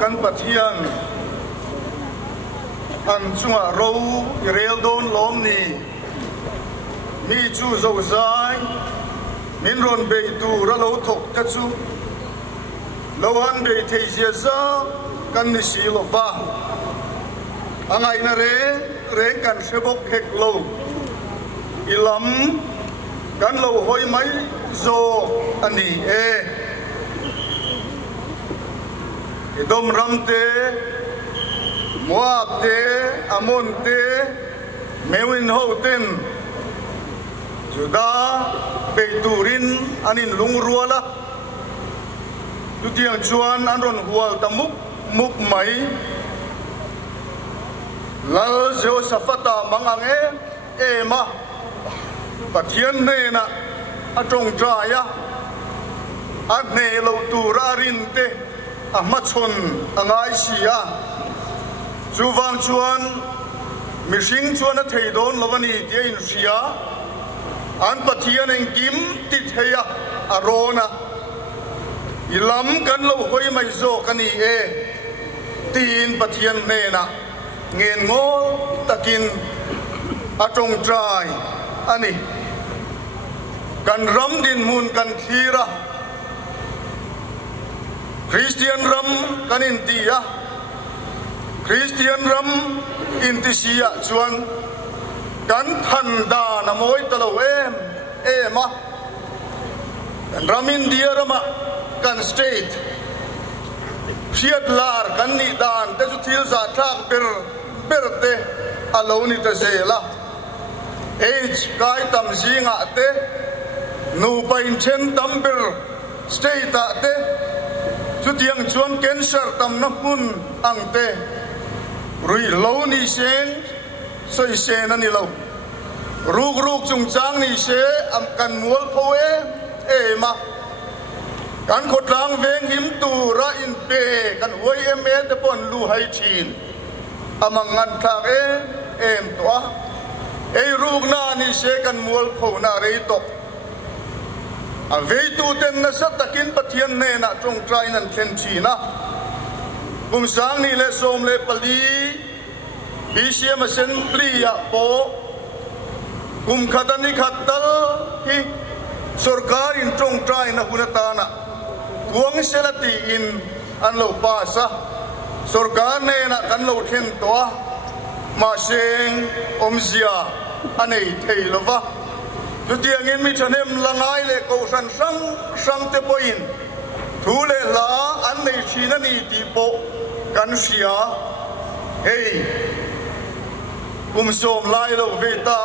kan pathian an chunga ro irel don lom ni mi chu zo zai min ron be tu ra lo thok ka chu lo han be thei zia za kan ni si lo va angai na re kan sebok hek lo ilam kan lo hoi mai zo ani dom ramte Moab te Amon te Mewin hoten Juda Beiturin anin lungruala Tutiang chuan anron hual tamuk muk mai Lal Jehoshaphat mangange ema Pathian ne na atong traya at ne lo turarin te amachon angai sia Chuwang chuan mishing chuan a thei don lovani dia in sia an pathian en kim ti theya arona ilam kan lo hoi mai zo kani tin pathian ne na ngen ngol takin atong trai ani kan ram din mun kan khira Christian ram kanin tia Christian ram intisia chuan kan thanda na moi talo ema kan ram India rama kan state siat lar kan ni dan te chu thil za thak berte aloni te zela age kai tam zinga te nu pain chen tam ber state te chu tiang chuan cancer tam na hun ang te Rui lâu ni sen soi sen ani lo ruk chung chang ni se am kan mual phoe ma kan khot lang veng him tu ra in pe kan hoi me te pon lu hai thin amang ngan thak em to ruk na ni se kan mual pho na rei to a vei tu ten na sat takin pathian ne na trong trai nan khen chi na Kum sang ni le som le pali BCM assembly ya po kum khatani khatal hi sarkar in trong trai na hunata na kuang selati in an lo pa sa sarkar ne na kan lo khen to ma seng omzia anei thei lova tutiang in mi thanem langai le ko san sang te poin thu le la an nei china ni ti po kan sia kum som lai lo veta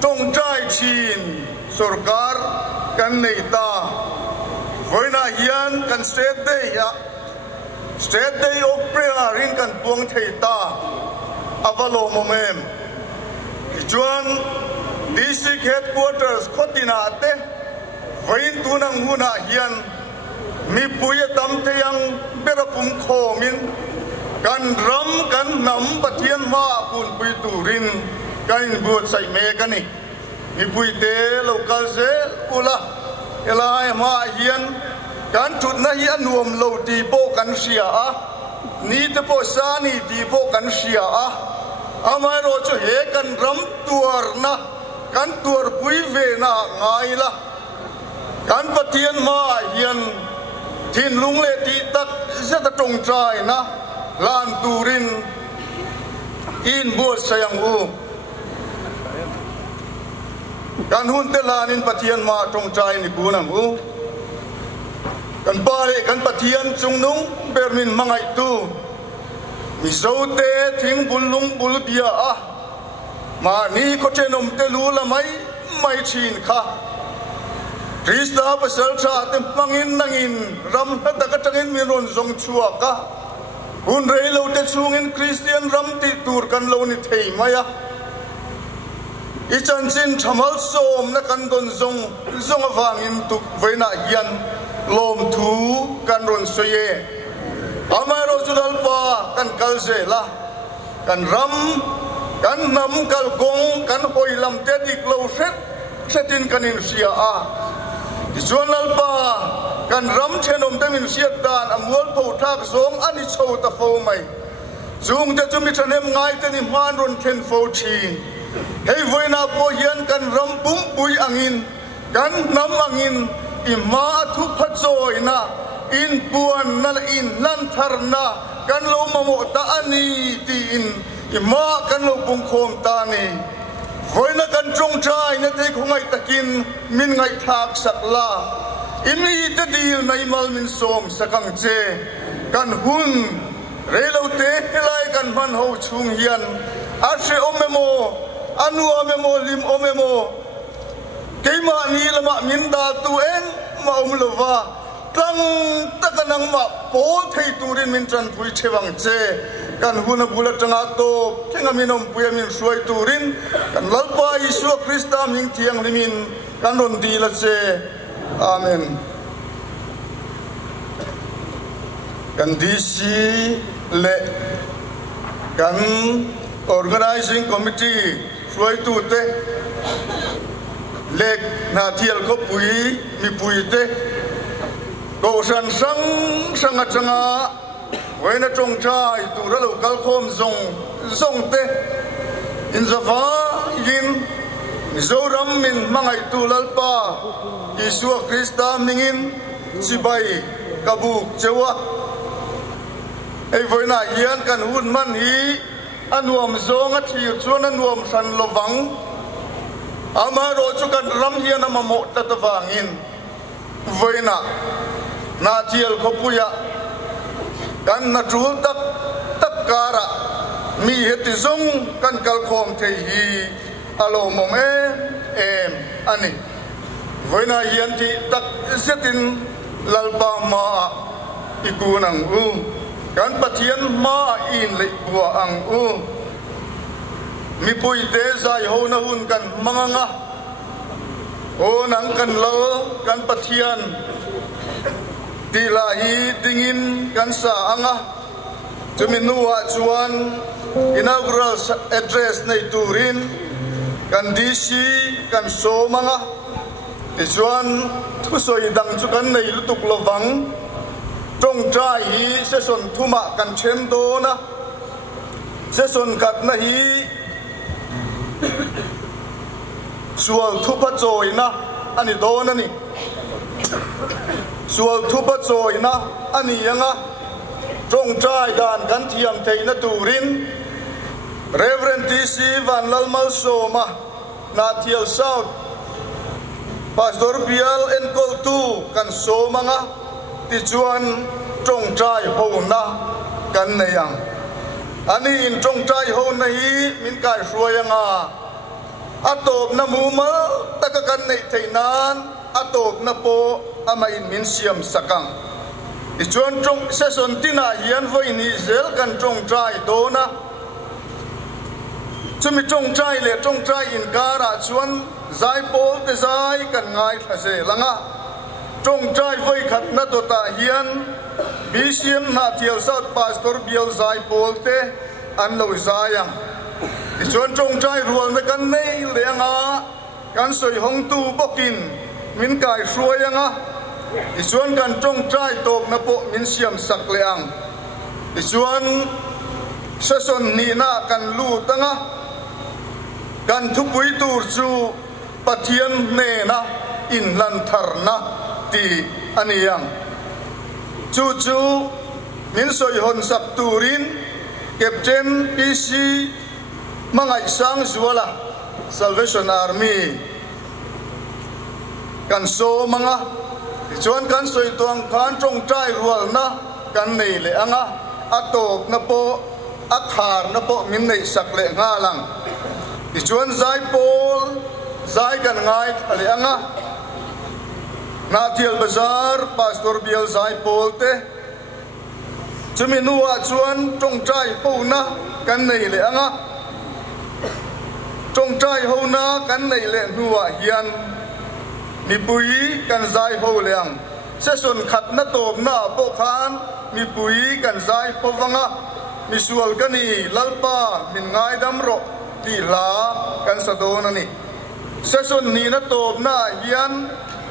tong trai chin sarkar kan nei ta voina hian kan state day of prayer ring kan puang thei ta avalo momem chuan district headquarters khotina te voin tunang huna hian mi puya tam te yang berapum khomin kan ram kan nam pathian ma pun pui turin kan buat sai me kani mi pui te local se ula elai ma hian kan thut na hian nuam lo ti po kan sia ni te po sa ni ti po kan sia amai ro chu he kan ram tuar na kan tuar pui ve na ngai la kan pathian ma hian Thin lung le ti tak zeta tong trai na lan turin in buat sayang kan hun te lanin pathian ma tong trai ni punang kan pare kan pathian chung nung bermin mangai tu mi zote thing bulung bulbia ma ni ko chenom te lu la mai chin kha Krista pasal cha tem mangin nangin ram ta ka tangin mi ron zong chua ka hun rei lo te chungin Christian ram ti tur kan lo ni thei maya I chan chin thamal som na kan don zong awangin tu veina hian lom thu kan ron soye amai ro chudal pa kan kal se la kan ram kan nam kal gong kan hoi lam te dik lo setin kanin sia Chuan alpa kan ram chenom te min siat dan amol pho thak zong ani chho ta fo mai zung te chumi thanem ngai te ni man ron khen fo chin hei voina po hian kan ram pum pui angin kan nam angin ima thu phachoi na in puan na in lan tharna kan lo mamo ta ani ti in ima kan lo pung khom ta ni voina kan trong trai na te khungai takin min ngai thak sakla imi te dil nai mal min som sakang che kan hun relo te helai kan man ho chung hian ashe omemo anu omemo lim omemo keima ni lama min da tu en ma umlova tang takanang ma po thei turin min tran pui chewang che kan huna bula tanga to thenga minom puya min suai turin kan lalpa Isu Krista ming thiang limin kan ron di la che amen kan DC le kan organizing committee suai tu te lek na thial ko pui mi pui te ko san sang sanga changa voina trong trai tu ra lo kal khom zong te in zawa yin zoram min mangai tu lalpa Isu Krista mingin sibai kabuk chewa ei voina hian kan hun man hi anuam zong a thir chuan anuam san lovang ama ro chu kan ram hian amamo tatawangin voina na thial khopuya kan na trul tak kara mi heti zong kan kal khom thei hi alo mom em ani voina hian ti tak zetin lalpa ma ikunang kan pathian ma in le bua ang mi pui te zai ho na hun kan manganga o nang kan lo kan pathian ti la hi dingin kan sa anga chuminua chuan inaugural address nei turin kan DC kan so manga ti chuan thusoi dang chu kan nei lutuk lovang trong trai hi se son thuma kan chen do na se son kat na hi sual thupa choi na ani do na ni sual thupa choi na ani anga trong trai dan kan thiam thei na turin Reverend DC Van Lalmal Soma na thial south Pastor Bial en kol tu kan soma nga ti chuan trong trai ho na kan nei ang ani in trong trai ho na hi min kai hruayanga atop na muma taka kan nei theinan atop na po ama in min siam sakang ti chuan trong season tina hian voi ni zel kan trong trai do na chumi trong trai le trong trai in kara chuan zai pol te zai kan ngai thase langa trong trai voi khat na to ta hian BCM na thial south pastor bial zai pol te an lo zayang ti chuan trong trai rual na kan nei lenga kan soi hong tu bokin min kai hruayanga ti chuan kan trong trai tok na po min siam sak leang ti chuan season ni na kan lu tanga kan thupui tur chu pathian ne na in lan thar na ti aniang chu min soi hon sak turin captain PC mangai sang zuala Salvation Army kan so manga chuan kan soi tuang khan trong trai rual na kan nei le anga atok na po athar na po min nei sak le nga lang ti chuan zai pol zai kan ngai ale anga na thial bazar pastor bial zai pol te chumi nuwa chuan trong trai ho na kan nei le anga trong trai ho na kan nei le nuwa hian mi pui kan zai ho leang se son khat na top na po khan mi pui kan zai ho wanga mi sual kani lalpa min ngai dam ro ti la kan sadon ani se son ni na top na hian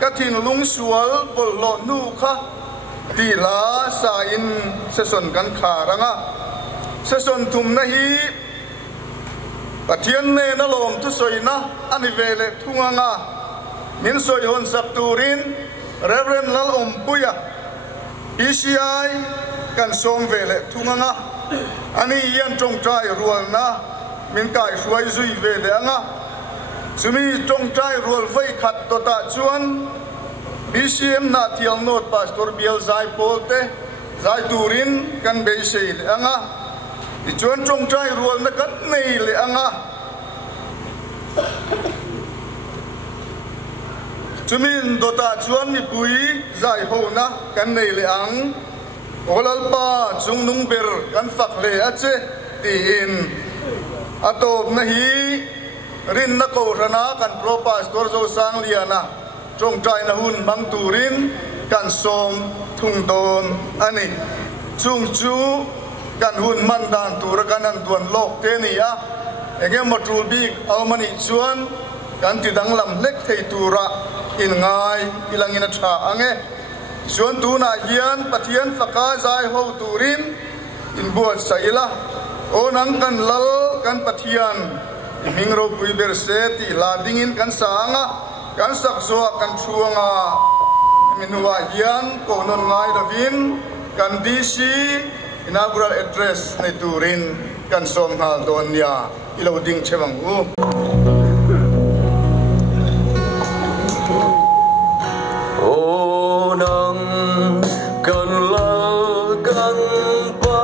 các thiên lung sual bol lo nu kha ti la sa in se son kan kha ranga se son thum na hi pathian ne na lom tu soina ani vele thunganga min soi hon sak turin reverend lal puya PCI kan som vele thunganga ani yan trong trai rual na min kai suai zui vele anga chumi trong trai rual vai khat to ta chuan BCM na thial not pastor bial zai polte zai turin kan be sei le anga ti chuan trong trai rual na kan nei le anga chumin dota chuan mi pui zai ho na kan nei le ang olalpa chung nung ber kan fak le ache ti in atop na hi rin na ko rana kan pro pastor zo sang liana trong trai na hun bang turin kan som thung don ani chung chu kan hun man dan tur kan an duan lok te ni a enge motul bi almani chuan kan ti dang lam lek thei tura in ngai ilangina tha ange chuan tu na hian pathian faka zai ho turin in buat saila onang kan lal kan pathian mingro pui ber se ti la dingin kan sanga kan sak zo kan chuanga minwa hian ko non ngai ravin kan DC inaugural address nei turin kan som hal don ya ilo ding chewang u onang kan lal kan pa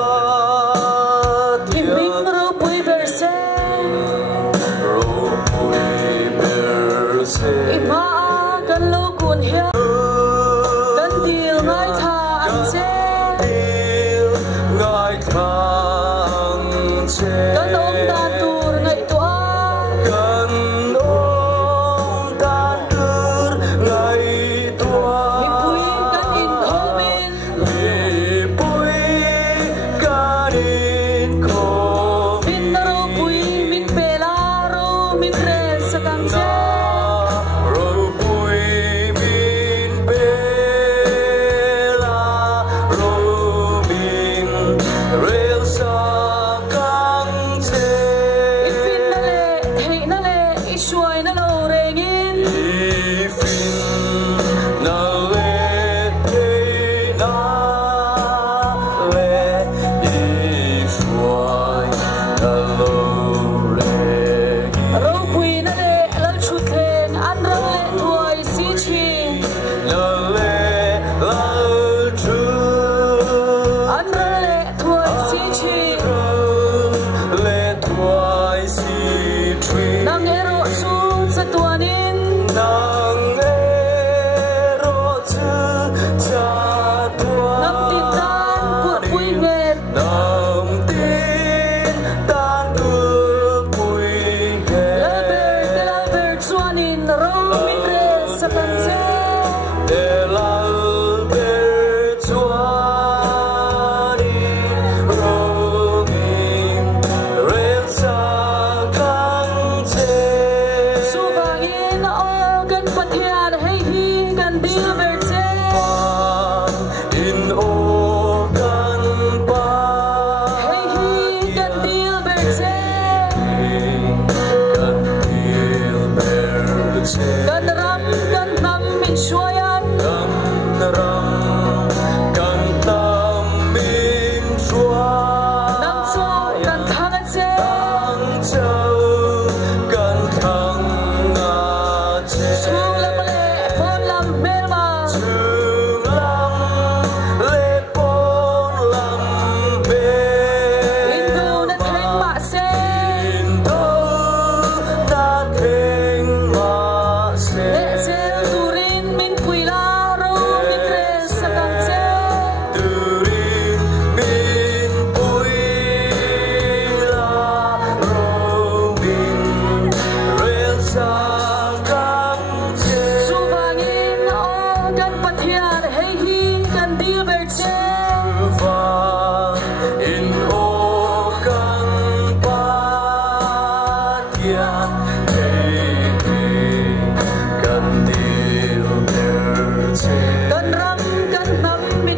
mingro pui ber se ima kan lo kun hia kan dil ngai tha an che ngai thang che kan om da tur ngai tua kan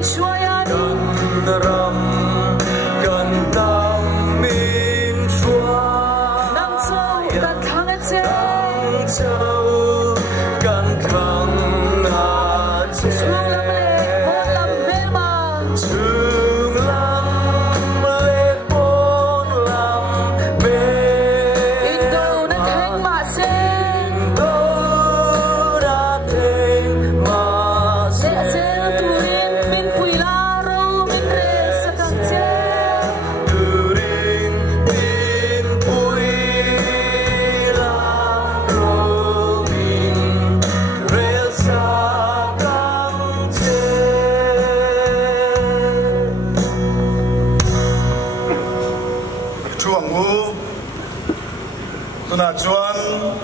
chuayan ram kan nam min chua nam châu kan thang che châu kan khang na che chung lam le bon lam be ma chung lam le bon lam be in do na thang ma se do ra theng ma se se tu rin min pui la ro min re sa kan che Turin tin pui la romin rel sa kang che chuang ngu tuna chuan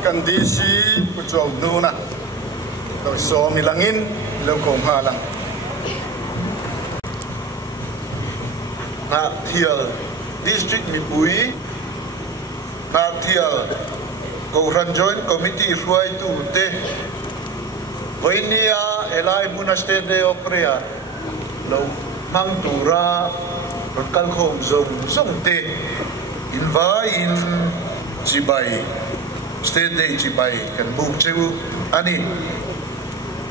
kan di si ku chuang nu na lo so mi langin lo kong ha lang na thial district mi bui na thial ko ran join committee ruai tu te Vainia elai munaste de oprea lo mang tura kal khom zong zong te in vai in chibai state day chibai kan buk chu ani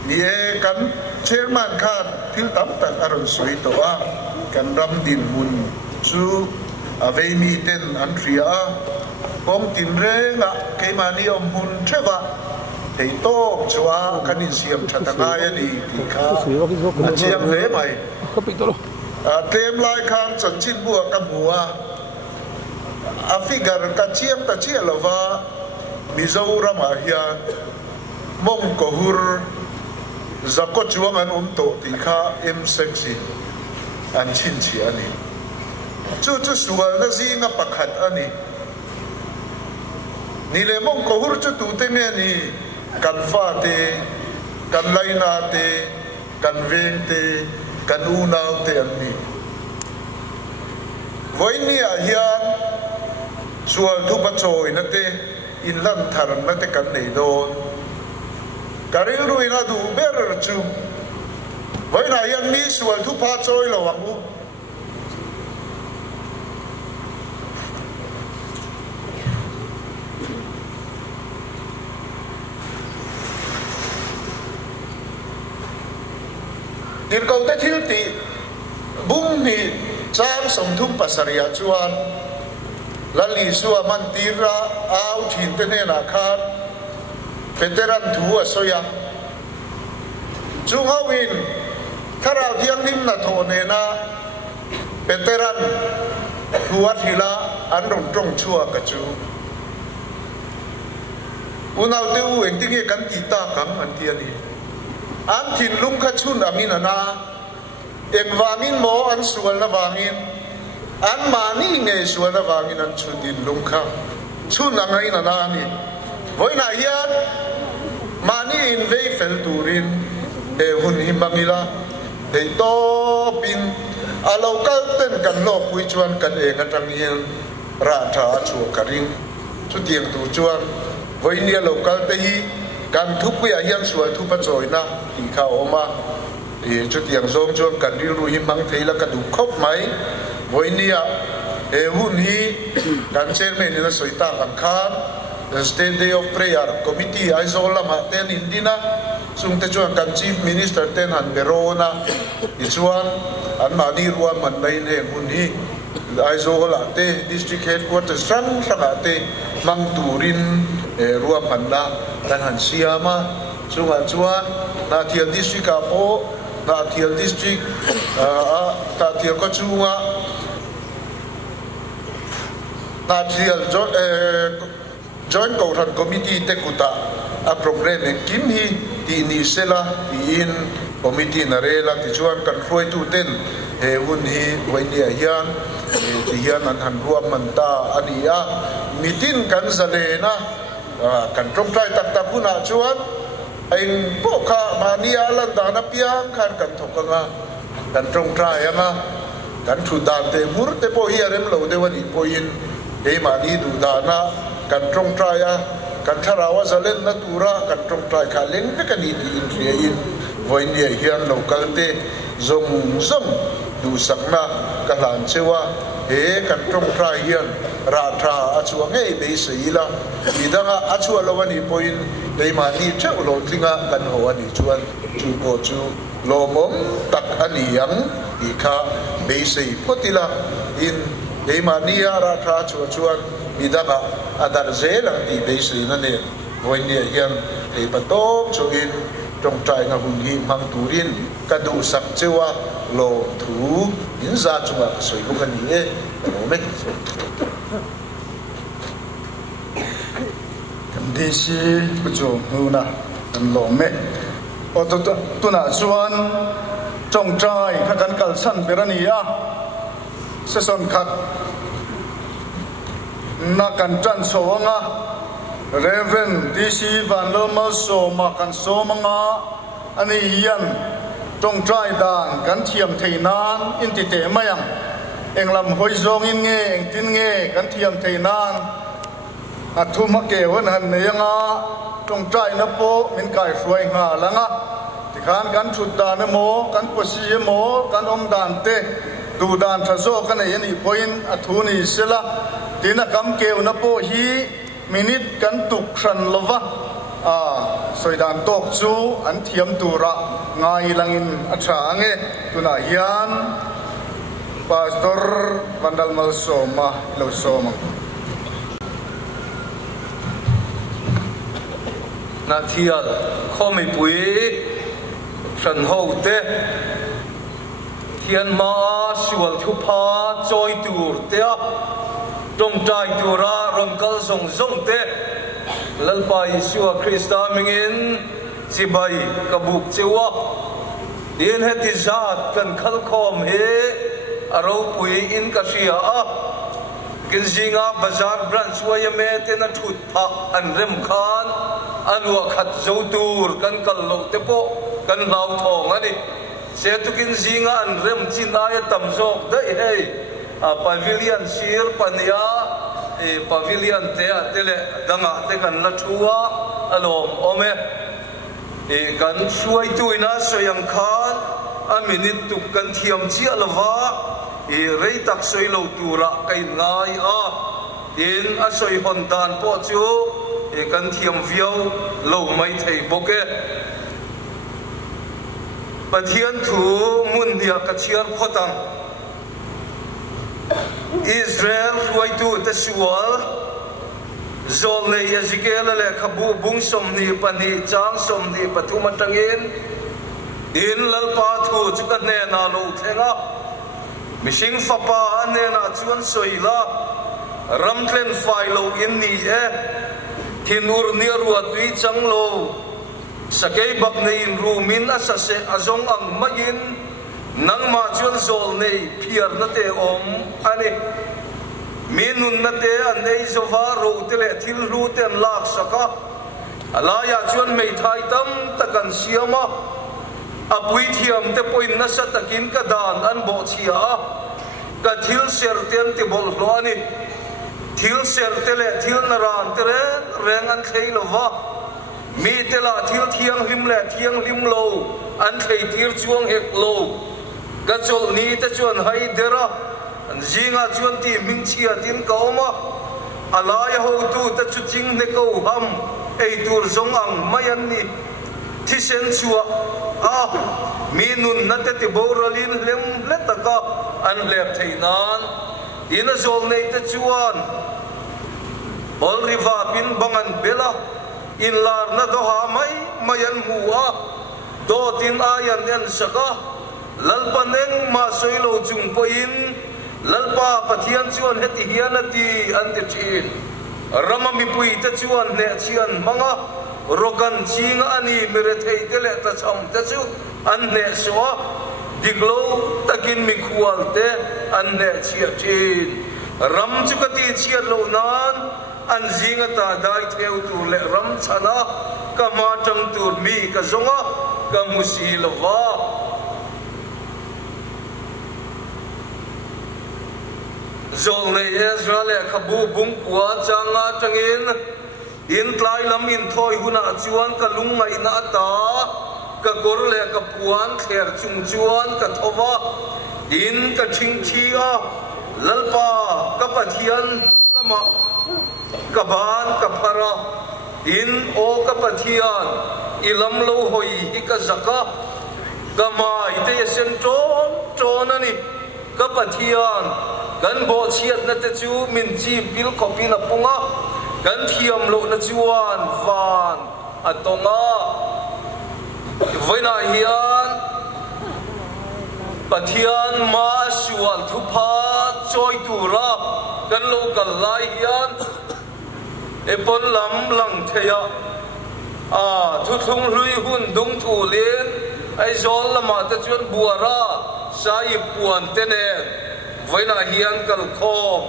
nie kan chairman khan thil tam tak aron sui to a kan ram din mun chu aveimi ten an thria kong tin re nga ke mani om hun theva thei to chua kan in siam thatanga ya ni ti kha achiam le mai tem lai khan chan chin bua ka mua a figure ka chiam ta chia lova Mizoram a hian mong ko hur zakot chuang an to ti kha em sexy an chin chi ani chu sual na zinga pakhat ani ni le mong ko hur chu tu te me ni kan fa te kan laina te kan veng te kan unau te ani voini a hian sual thu pa choi na te in lan thar na te kan nei don karil ruina du ber chu voina hian mi sual thu pa choi lo wangu dir kau te thil ti bung ni chang som thum pasaria chuan lali suwa man tira au thin te ne na khat veteran thu asoya chungawin tharau diang nim na tho ne na veteran huat hila an rong trong chua ka chu unau te u eng tinge kan ti ta kam an ti ani an thin lung kha chun amin ana em wangin mo an sual na wangin an mani nge sual na wangin an chudin lung kha chun angai na na ni voina hian mani in vei fel turin e hun himangila de to pin alo kal ten kan lo pui chuan kan e ngatang hian ra tha chu karing chu tiang tu chuan voinia local te hi kan thu pui a hian sual thu pa choina ti kha oma e chu tiang zong chuan kan ri ru himang theila ka du khop mai voinia e hun hi kan chairman ina soita kan khan the state day of prayer committee aizola ma ten indina sung te chuan kan chief minister ten han berona i chuan an mani ruam man nei ne hun hi aizola te district headquarters sang sanga te mang turin ruam man na kan han siama chunga chuan na thial district a po na thial district ta thial ko chunga na thial joint Kauran committee te kuta a program e kim hi ti ni sela ti in committee na rela ti chuan kan hroi tu ten he hun hi voinia hian ti hian an han ruam man ta ani a mitin kan zale na kan trong trai tak tak huna chuan ein po kha mania lan da na piang khan kan thokanga kan trong trai anga kan thu dan te mur te po hi rem lo de wani po in e mani du da na kan trong trai a kan tharawa zalen na tura kan trong trai kha leng te kan i in ria in voinia hian local te zong zong du sakna ka lan chewa he kan trong trai hian ra tha achua ngei be seila idanga achua lowani point leima ni cheu lo tlinga kan ho ani chuan chu ko chu lo mom tak ani yang ikha be sei potila in leima ni ra tha chuan idanga adar zelang ti be sei na ne voin ni hian ei patok chu in trong trai nga hung hi mang turin kadu sak chewa lo thu in za chunga soi ko kan ni e mo me kam de si bu jo nu na kan lo me o to na chuan trong trai kha kan kal san berani a se son khat na kan tran sowanga Reverend DC Van Loma so ma kan so manga ani hian tong trai dan kan thiam theinan in ti te mayang englam hoi zong in nge eng tin nge kan thiam theinan athu ma ke wan han neyanga tong trai na po min kai hruai nga langa ti khan kan thut da na mo kan posi mo kan om dan te du dan tha zo kan ai ni point athu ni sela tina kam ke na po hi minute kan tuk kran lova soidan tok chu an thiam tura ngai langin acha nge tuna hian pastor Vandal Malsoma lo soma na thial khomi pui san ho te thian ma sual thu pha choi tur te trong trai tura rongkal song song te lalpa Yeshua Krista mingin sibai kabuk chewa in heti zat kan khal khom he aro pui in kasia a kinzinga bazar branch wa yame te na thut pha an rem khan anwa khat zo tur kan kal lo te po kan nau thong ani se tu kinzinga an rem chin ay tam jok dai hey pavilion sir pania pavilion te tele danga te kan la thua alom ome kan suai tuina soyang khan a minute tu kan thiam chi alwa rei tak soi lo tura kai ngai a in a soi hon dan po chu kan thiam viau lo mai thei boke pathian thu mun dia ka chiar khotang Israel huai tu ta sual zol le Ezekiel le khabu bung som ni pani chang som ni pathuma tangin in lalpa thu chukat ne na lo thenga mishing fapa ane na chuan soila ramtlen fai lo in ni e thinur ni ruwa tui chang lo sakei bak nei ru min asase azong ang magin nang ma chuan zol nei phiar na te om ani minun na te an nei zova ro te le thil ru ten lak saka alaya chuan mei thai tam takan siama apui thiam te poin na sa takin ka dan an bo chia ka thil ser ten te bol hlo ani thil ser te le thil na ran te re reng an thei lova mi te la thil thiang lim le thiang lim lo an thei tir chuang hek lo ka chol ni te chuan hai dera an zinga chuan ti ming chia tin ka oma alaya ho tu ta chu ching ne ko ham ei tur zong ang mayan ni thisen chua minun na te boralin lem letaka an lep theinan ina zol nei te chuan ol riva pin bangan bela in lar na do ha mai mayan huwa do tin ayan en saka lalpaneng ma soilo chung po in lalpa pathian chuan heti hianati ante thin rama mi pui te chuan ne chian manga rogan chinga ani mere thei tele ta cham te chu an ne so diglo takin mi khual te an ne chia thin ram chu ka ti chia lo nan an zinga ta dai theu tu le ram chana ka ma tang tur mi ka zonga ka musilwa zol ne Israel khabu bung kwa changa tangin in tlai lam in thoi huna chuan ka lung mai na ta ka korle ka puan kher chung chuan ka thova in ka thing thia lalpa ka pathian lama ka ban ka phara in o ka pathian ilam lo hoi hi ka zaka ka mai te sen tron ani ka pathian kan bo chiat na te chu min chi bil copy na punga kan thiam lo na chuan van atonga voina hian pathian ma sual thupa choi tura kan lo kal lai hian epon lam lang theya thu thung hlui hun dung thu len ai zol lama ta chuan buara sai puan te ne voina hian kal khom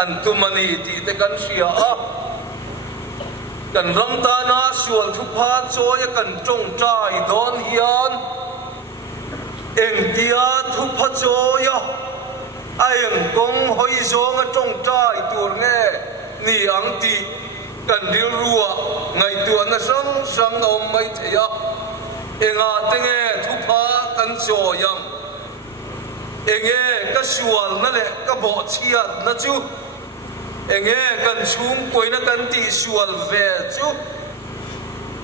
an tumani ti te kan sia a kan ramta na sual thupa choi kan tong trai don hian eng tia thupa choi ai eng kong hoi zong a tong trai tur nge ni ang ti kan ril ruwa ngai tu na sang om mai theya enga tenge thupa kan choyang enge ka sual na le ka bo chia na chu enge kan chung koina kan ti sual ve chu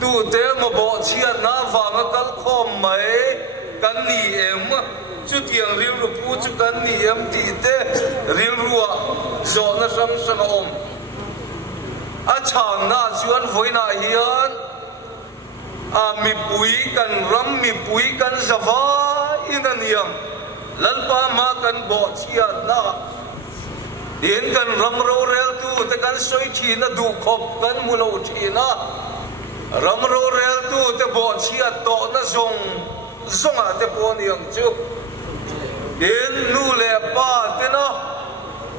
tu te mo bo chia na wanga kal khom mai kan ni em chu tiang ril ru pu chu kan ni em ti te ril ruwa zo na sang om a chang na chuan voina hian mi pui kan ram mi pui kan zawa in aniam lalpa ma kan bo chia na in kan ram ro rel tu te kan soi thi na du khop kan mulo thi na ram ro rel tu te bo chia to na zong a te pon yang chu in nu le pa te na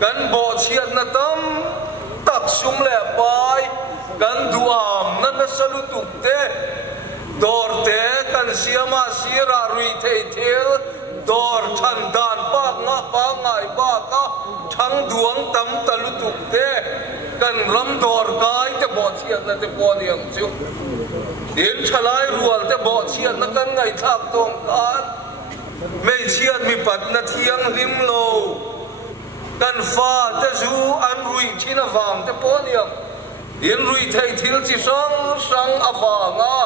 kan bo chia na tam tak sung le pai kan duam na salu tu te dor te kan siama sira rui thei thel dor than dan pa nga pa ngai ba ka thang duang tam talu tu te kan ram dor kai te bo chiat na te pon yang chu in thalai rual te bo chiat na kan ngai thak tong kan mei chiat mi pat na thiang lim lo kan fa te zu an rui thina wang te pon yang in rui thei thil chi sang awanga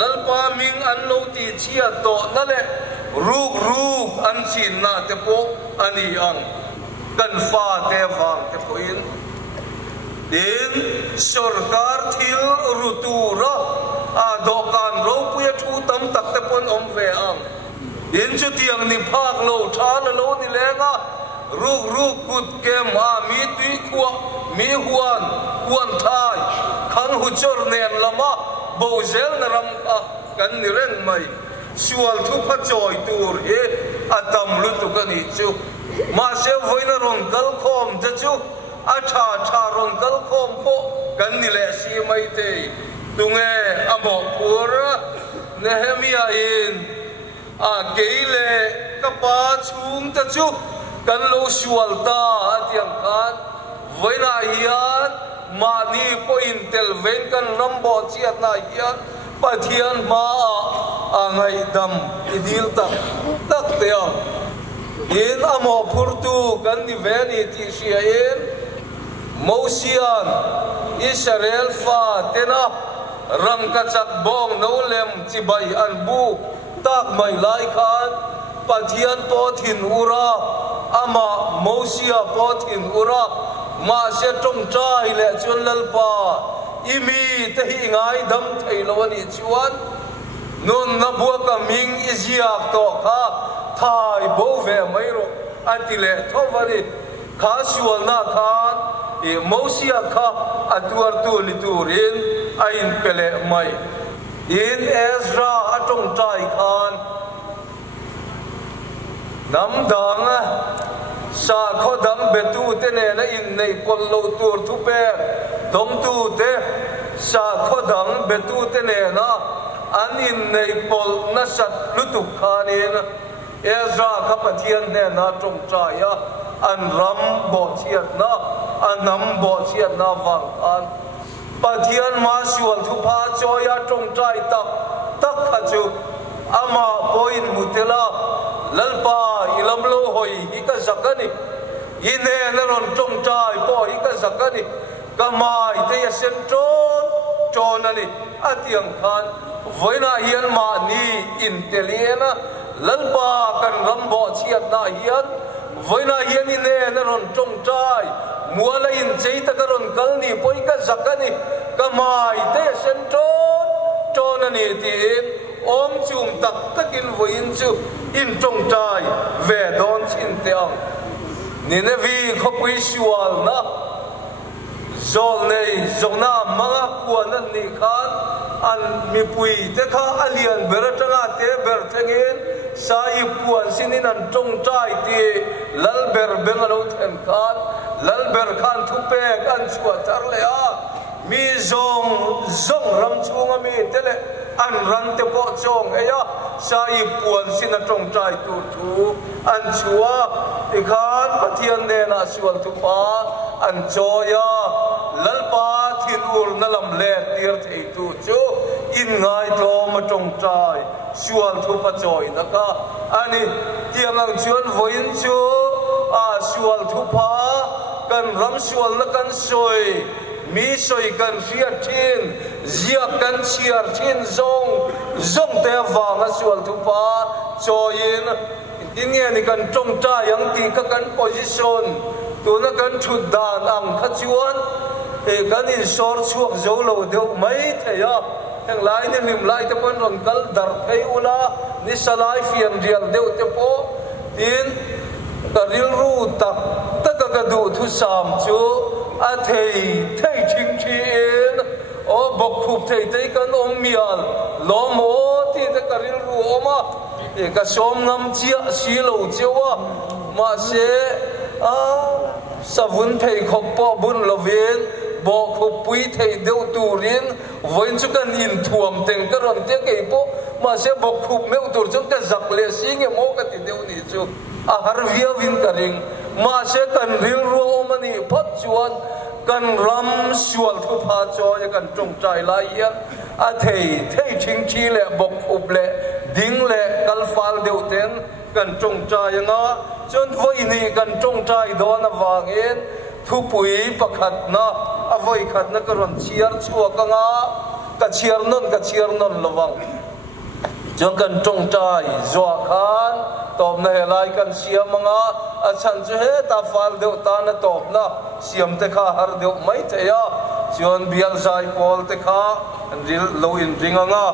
lalpa ming an lo ti chia to na le ruk an chin na te po ani ang kan fa te wang te po in sarkar thil rutura a dokan ro puya thu tam tak te pon om ve ang in chu tiang ni phak lo tha na lo ni lenga ruk kut ke ma mi tui khuwa mi huan thai khang hu chor nen lama bo zel na ram a kan ni ren mai sual thu pha choi tur he atam lu tu kan ni chu ma se voina rong kal khom te chu a tha rong kal khom po kan ni le si mai te tunge amo pura nehemia in a keile kapa chung te chu kan lo sual ta atiang kan voina hian mani po intel ven kan rambo chiat na hian pathian ma angai dam idil tak te in amo phurtu kan ni veni ti sia in mosian israel fa tena rang ka chak bong no lem chi bai an bu tak mai lai khan pathian po thin ura ama mosia po thin ura ma se tong trai le chun lalpa imi te hi ngai dam thei lo ani chuan non na bua ka ming iziak to kha thai bo ve mai ro atile thowani kha sual na khan e mosia kha atuar tu liturin ain pele mai in ezra atong trai khan nam dang sa kho dam betu te ne na in nei kol lo tur thu pe dom tu te sa kho dam betu te ne na an in nei pol na sat lu tu khanin ezra kha pathian ne na tong cha ya an ram bo chiat na anam bo chiat na wang an pathian ma sual thu pha choya tong trai tak kha chu ama point mutela lalpa ilam lo hoi hi ka zakani ine na ron trong trai po hi ka zakani kamai te ya sentron tonani atiang khan voina hian ma ni inteliena lalpa kan rambo chiat na hian voina hian ine na ron trong trai muala in cheita ka ron kalni poi ka zakani kamai te ya sentron tonani tin om chung tak takin voin chu in trong trai ve don chin teang ni ne vi khopui sual na zol nei zona manga kuan ni khan an mi pui te kha alian beratanga te ber thengin sai puan sinin an trong trai ti lal ber bengalo them khan lal ber khan thu pe kan chua tar le a mi zong ram chunga mi tele an ran te po chong eya sai puan sin a trong trai tu thu an chua ikhan pathian ne na sual tu pa an choya lalpa thin ur na lam le tir thei tu chu in ngai to ma trong trai sual thu pa choi na ka ani tiang ang chuan voin chu a sual thu pa kan ram sual na kan soi mi soi kan ria thin zia kan chiar thin zong te wanga sual thu pa choin dinge ni kan trong trai yang ti ka kan position tu na kan thu dan ang kha chuan e kan in sor chuak zo lo deu mai theya heng lai ni lim lai te pon ron kal dar thei ula ni salai fian rial deu te po tin karil ru tak ka du thu sam chu a thei ching chin o bok khup thei te kan om mial lo mo ti te karil ru oma e ka som ngam chia si lo chewa ma se a savun thei khop po bun lovin bo khup pui thei deu turin voin chu kan in thuam teng ka ron te ke po ma se bok khup meu tur chu ka zak le singe mo ka ti deu ni chu a har via win ka ring ma se kan ril ro mani phat chuan kan ram sual thu pha cho ya kan trong trai lai hian a thei ching chi le bok khup le ding le kal fal deu ten kan trong trai nga chon voi ni kan trong trai do na wangin thu pui pakhat na a voi khat na karon chiar chua ka nga ka chiar non lawang chon kan trong trai zo khan top na helai kan siam manga a chan chu he ta fal deu ta na top na siam te kha har deu mai te ya chon bial zai pol te kha ril lo in ringanga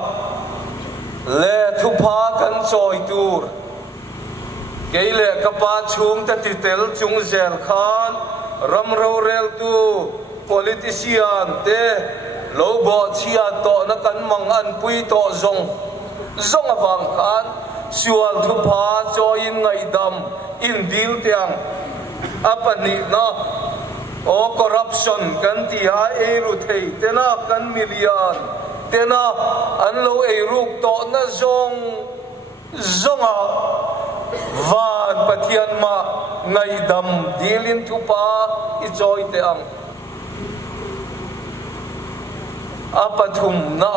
le thu pha kan choi tur keile kapa chung ta titel chung zel khan ram ro rel tu politician te lo bo chia to na kan mang an pui to zong awang khan sual thu pha cho in ngai dam in dil tiang apani na o corruption kan ti ha e ru thei te na kan million te na an lo e ruk to na zonga van pathian ma ngai dam dilin thu pa I joy te ang apathum na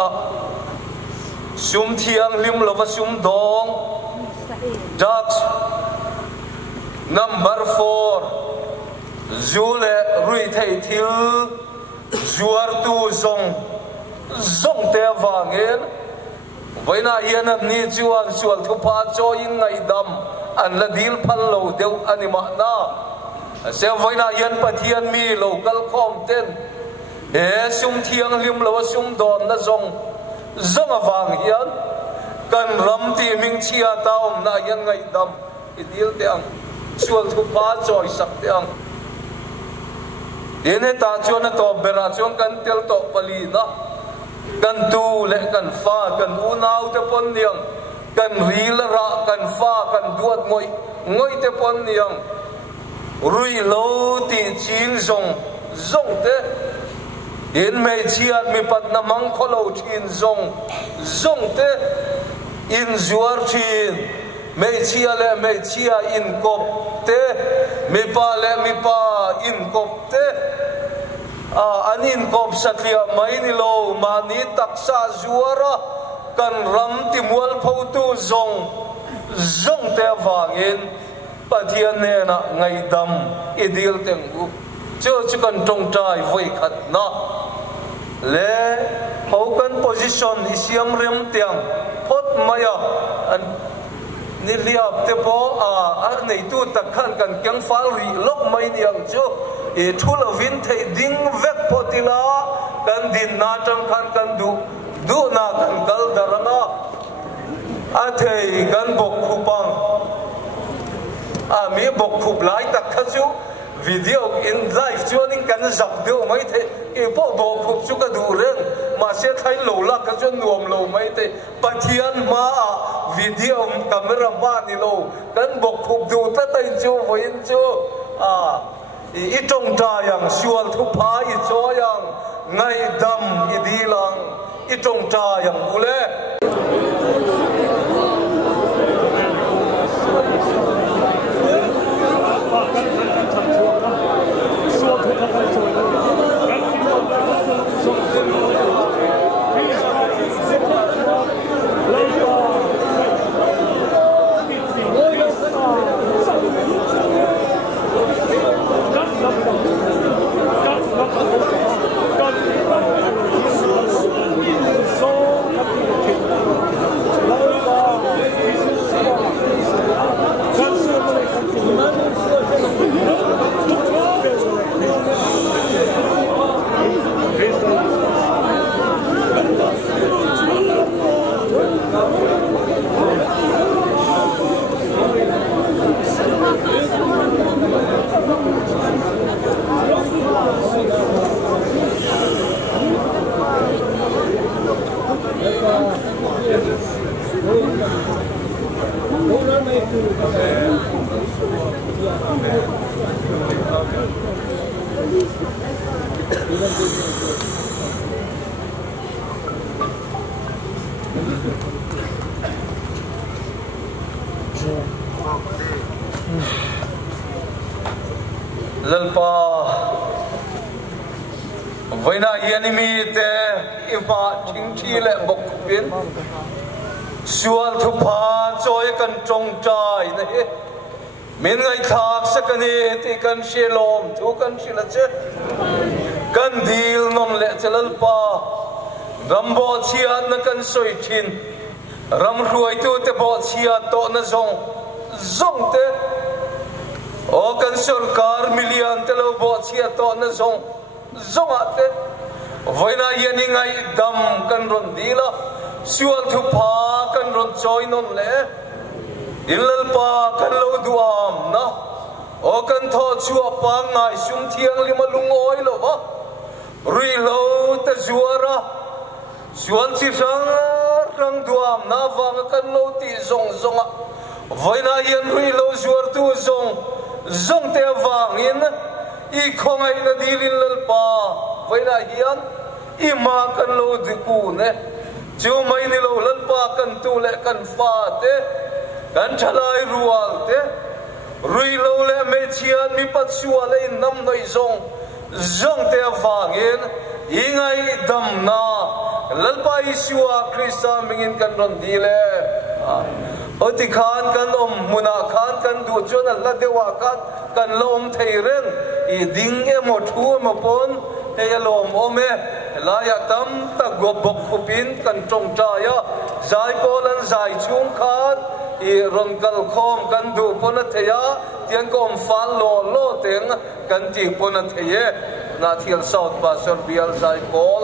sum thiang lim lova sum dong judge number 4 zule rui thei thil zuar tu zong te wangin voina hian ni chuan sual thu pha cho in ngai dam an la dil phal lo deu anima na se voina hian pathian mi local khom ten e sum thiang lim lo sum don na zong awang hian kan ram ti ming chia ta om na hian ngai dam I dil te ang sual thu pha choi sak te ang ene ta chuan to bera chuan kan tel to pali na kan tu le kan fa kan unau te pon niang kan ril ra kan fa kan duat ngoi te pon niang rui lo ti ching zong te in me chiat mi pat na mang kholo chin zong te in zuar chin me chia in kop te mi pa in kop te anin kop satlia mai ni lo mani taksa zuara kan ram ti mual phau tu zong te wangin pathian ne na ngai dam idil teng u chu kan tong trai voi khat na le phau kan position isiam rem tiang phot maya an ni liap te po a nei tu tak khan kan kyang fal ri lok mai niang chu e thula vin thei ding vek potila kan din na tang khan kan du na kan kal daranga a thei kan bok khupang a mi bok khup lai tak khachu video in live chuanin kan zap deu mai the e po bok khup chu ka du reng ma se khai lo la ka chu nuam lo mai te pathian ma video camera ma ni lo kan bok khup du ta tai chu voin chu i tong ta yang sual thu pha i cho yang ngai dam i dilang i tong ta yang ule lalpa vaina enemy te ima thingthi le bok pin sual thu pha choi kan chong chai ne min ngai thak sakani ti kan shelom thu kan shila che kan dil nom le chalalpa rambo chia na kan soi thin ram ruai tu te bo chia to na zong te o kan sarkar million te lo bo chia to na zong ate voina yani ngai dam kan ron dila sual thu pha kan ron choi non le dilal pa kan lo duam na o kan tho chua pa ngai sum thiang lima lung oi lo ba rui lo ta zuara suan chi rang duam na wang kan lo ti zong voina yan rui lo zuar tu zong te wang in i khongai na dilin lal pa voina hian i ma kan lo di ku ne chu mai ni lo lal pa kan tu le kan fa te kan thalai rual te rui lo le me chian mi pat sual le nam noi zong te wang in i ngai dam na lal pa isua krista mingin kan ron di le oti khan kan muna khan kan du chon la dewa kan lom thei ren i ding e mo thu mo pon te lom ome la ya tam ta go bok khupin kan tong cha ya zai polan zai chung khan i ron kal khom kan du pon theya tian kom fal lo teng kan ti pon theye na thial south pa serbial zai pol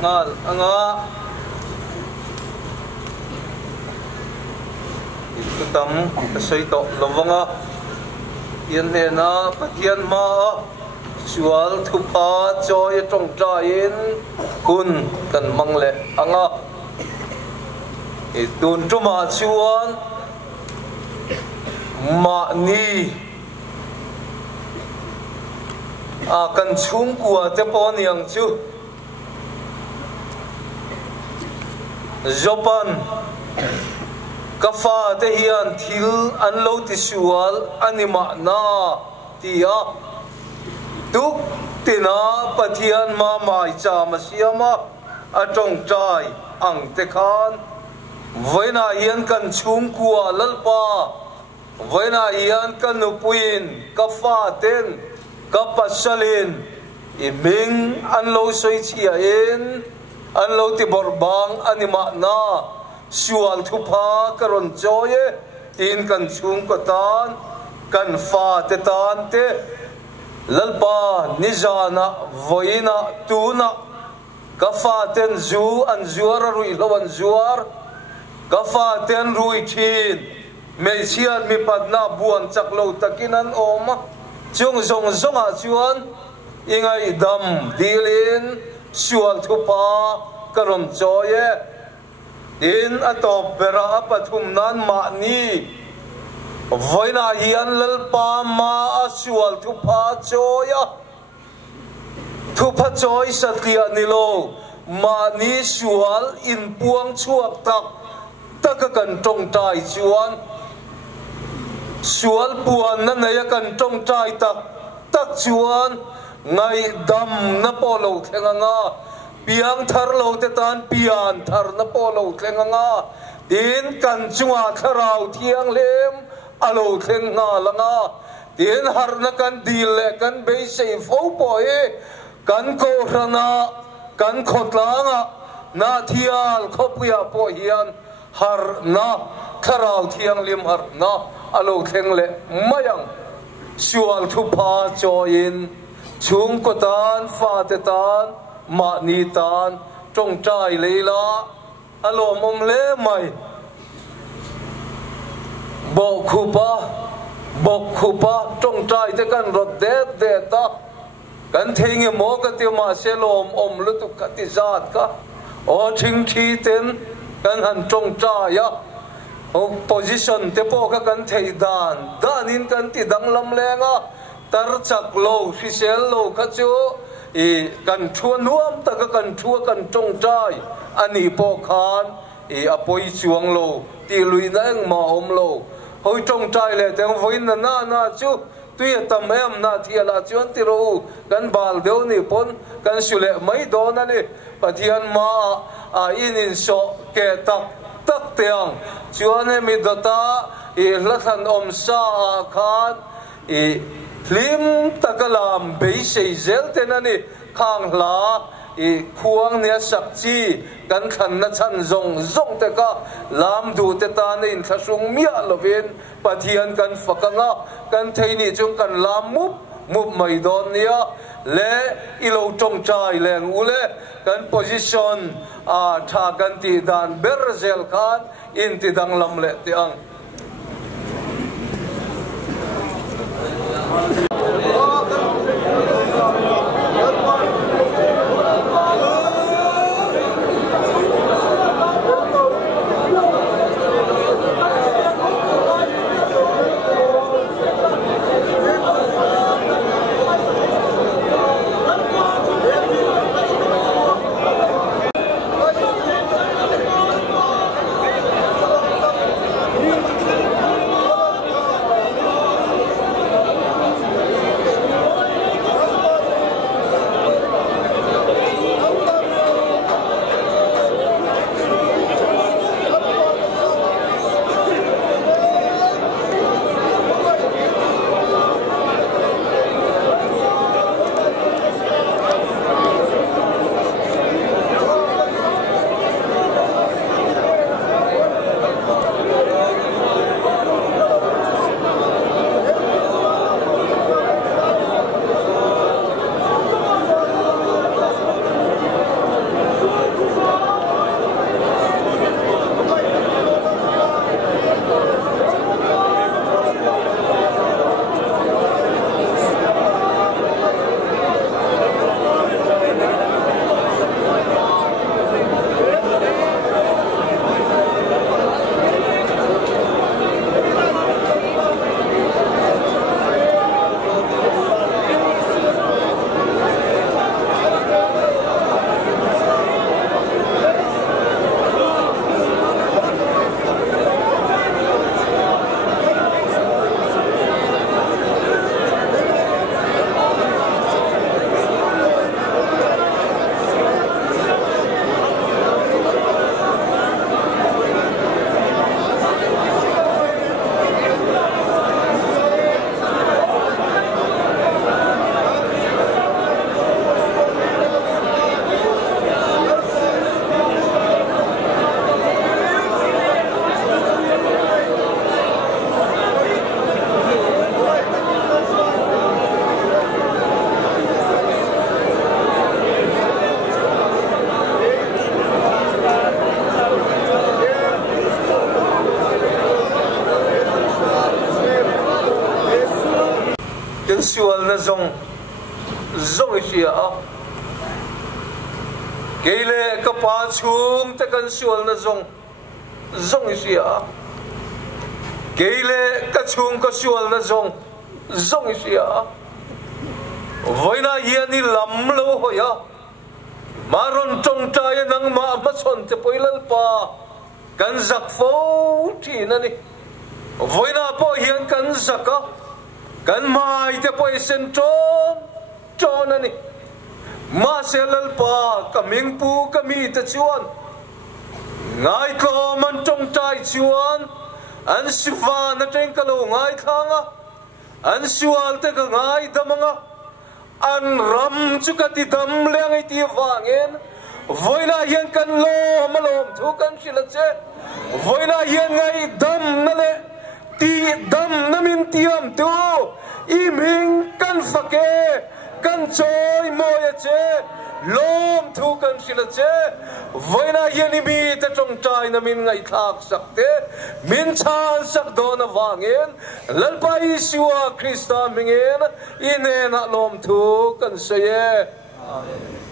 ngal anga itu tam sai to lovanga yan ne na pathian ma sual thupa joy trong train kun kan mangle anga itun tuma chuan ma ni a kan chung kwa te pon yang chu Japan kafa te hian thil an lo ti sual anima na tia tuk tina pathian ma mai cha ma siama atong trai ang te khan voina hian kan chung kwa lalpa voina hian kan nupuin kafa ten kapasalin iming an lo soi chia in an lo ti borbang anima na sual thupa karon joye tin kan chung ko tan kan fa te tan te lalpa nizana voina tuna kafa ten zu an zuar rui lo an zuar kafa ten rui thin me chian mi padna buan chak lo takinan oma chung zong zonga chuan ingai dam dilin sual thupa karon joye in atop bera pathum nan ma ni voina hian lalpa ma sual thupa joya thupa joy satlia nilo ma ni sual in puang chuak tak tak kan tong tai chuan sual puan na naya kan tong tai tak chuan ngai dam na polo thenganga piang thar lo te tan pian thar na polo thenganga tin kan chunga tharau thiang lem alo thenga langa tin har na kan dil le kan be sei fo poe kan ko rana kan khotlanga na thial khopuya po hian har na tharau thiang lim har na alo theng le mayang sual thupa join chung ko tan fa te tan ma ni tan trong trai leila alo mom le mai bok khupa trong trai te kan rot de ta kan thenge mo ka ti ma selom om lu tu ka ti zat ka o thing thi ten kan han trong trai ya o position te po ka kan thei dan in kan ti dang lam lenga tar chak lo fisel lo kha chu e kan thua nuam ta ka kan thua kan tong trai ani po khan e apoi chuang lo ti lui na eng ma om lo hoi tong trai le teng voin na chu tui tam em na thiala chuan ti ro kan bal deu ni pon kan sule mai don ani pathian ma a in so ke tak teang chuan mi data e lathan om sa khan e lim takalam be sei zel tenani khang la e khuang ne sakchi kan khan na chan zong te ka lam du te ta ne in thasung mia lovin pathian kan fakanga kan theini chung kan lam mup mai don nia le ilo tong chai leng ule kan position a tha kan ti dan berzel khan in ti dang lam le ti ang kan sual na zong isia keile ka pa chung te kan sual na zong isia keile ka chung ka sual na zong isia voina hiani lam lo hoya maron tong tay nang ma mason te poilal pa kan zak fo thi na ni voina po hian kan zaka kan mai te po isen ton ani ma selal pa kaming pu kami te chuan ngai ko man tong tai chuan an siwa na teng kalo ngai thanga an sual te ka ngai damanga an ram chukati dam leng ai ti wangin voina hian kan lo malom thu kan sila che voina hian ngai dam na le ti dam namin tiam tu iming kan fake kan choi moya che lom thu kan sila che voina hian imi te tong tai namin ngai thak sakte min chan sak do na wangin lalpai siwa krista mingin ine na lom thu kan saye amen.